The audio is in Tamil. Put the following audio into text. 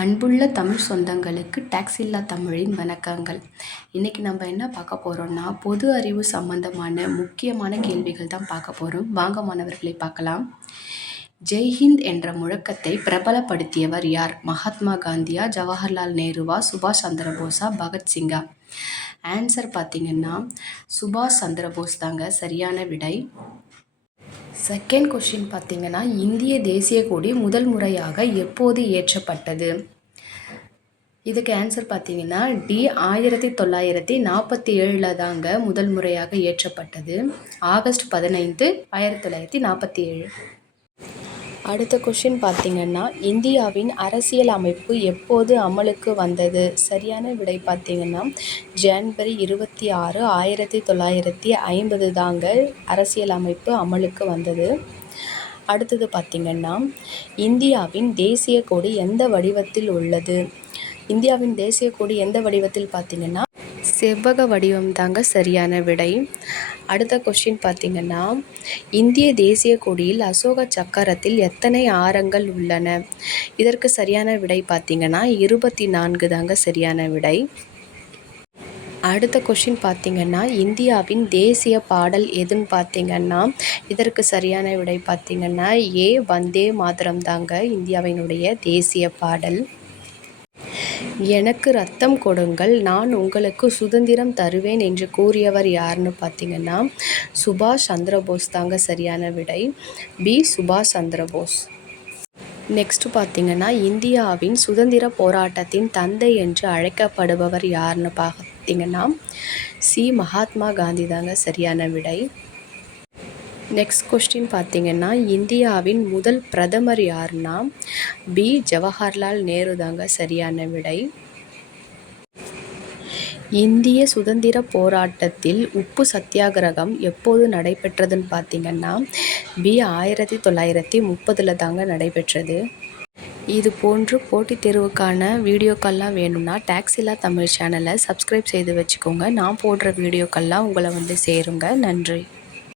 அன்புள்ள தமிழ் சொந்தங்களுக்கு டாக்ஸ் இல்லா தமிழின் வணக்கங்கள். இன்றைக்கி நம்ம என்ன பார்க்க போகிறோம்னா, பொது அறிவு சம்பந்தமான முக்கியமான கேள்விகள் தான் பார்க்க போகிறோம். வாங்க மாணவர்களை பார்க்கலாம். ஜெய்ஹிந்த் என்ற முழக்கத்தை பிரபலப்படுத்தியவர் யார்? மகாத்மா காந்தியா, ஜவஹர்லால் நேருவா, சுபாஷ் சந்திரபோஸா, பகத்சிங்கா? ஆன்சர் பார்த்திங்கன்னா சுபாஷ் சந்திரபோஸ் தாங்க சரியான விடை. செகண்ட் கொஷின் பார்த்திங்கன்னா, இந்திய தேசிய கொடி முதல் முறையாக எப்போது ஏற்றப்பட்டது? இதுக்கு ஆன்சர் பார்த்திங்கன்னா டி 1947 தாங்க முதல் முறையாக ஏற்றப்பட்டது. ஆகஸ்ட் 15, 1947. அடுத்த கொஷின் பார்த்திங்கன்னா, இந்தியாவின் அரசியல் அமைப்பு எப்போது அமலுக்கு வந்தது? சரியான விடை பார்த்திங்கன்னா ஜனவரி 26, 1950 தாங்க அரசியல் அமைப்பு அமலுக்கு வந்தது. அடுத்தது பார்த்திங்கன்னா, இந்தியாவின் தேசிய கொடி எந்த வடிவத்தில் உள்ளது? இந்தியாவின் தேசிய கொடி எந்த வடிவத்தில் பார்த்திங்கன்னா செவ்வக வடிவம் தாங்க சரியான விடை. அடுத்த கொஸ்டின் பார்த்திங்கன்னா, இந்திய தேசிய கொடியில் அசோக சக்கரத்தில் எத்தனை ஆரங்கள் உள்ளன? இதற்கு சரியான விடை பார்த்திங்கன்னா 24 தாங்க சரியான விடை. அடுத்த கொஷின் பார்த்திங்கன்னா, இந்தியாவின் தேசிய பாடல் எதுன்னு பார்த்திங்கன்னா இதற்கு சரியான விடை பார்த்திங்கன்னா ஏ வந்தே மாதரம் தாங்க இந்தியாவினுடைய தேசிய பாடல். எனக்கு ரத்தம் கொடுங்கள், நான் உங்களுக்கு சுதந்திரம் தருவேன் என்று கூறியவர் யாருன்னு பார்த்திங்கன்னா சுபாஷ் சந்திரபோஸ் தாங்க சரியான விடை. பி சுபாஷ் சந்திரபோஸ். நெக்ஸ்ட் பார்த்திங்கன்னா, இந்தியாவின் சுதந்திர போராட்டத்தின் தந்தை என்று அழைக்கப்படுபவர் யாருன்னு பார்த்திங்கன்னா சி மகாத்மா காந்தி தாங்க சரியான விடை. நெக்ஸ்ட் கொஸ்டின் பார்த்திங்கன்னா, இந்தியாவின் முதல் பிரதமர் யாருன்னா பி ஜவஹர்லால் நேரு தாங்க சரியான விடை. இந்திய சுதந்திர போராட்டத்தில் உப்பு சத்தியாகிரகம் எப்போது நடைபெற்றதுன்னு பார்த்திங்கன்னா பி 1930 தாங்க நடைபெற்றது. இது போன்று போட்டித் தேர்வுக்கான வீடியோக்கள்லாம் வேணும்னா டாக்ஸ் இல்லா தமிழ் சேனலை சப்ஸ்கிரைப் செய்து வச்சுக்கோங்க. நான் போடுற வீடியோக்கள்லாம் உங்களை வந்து சேருங்க. நன்றி.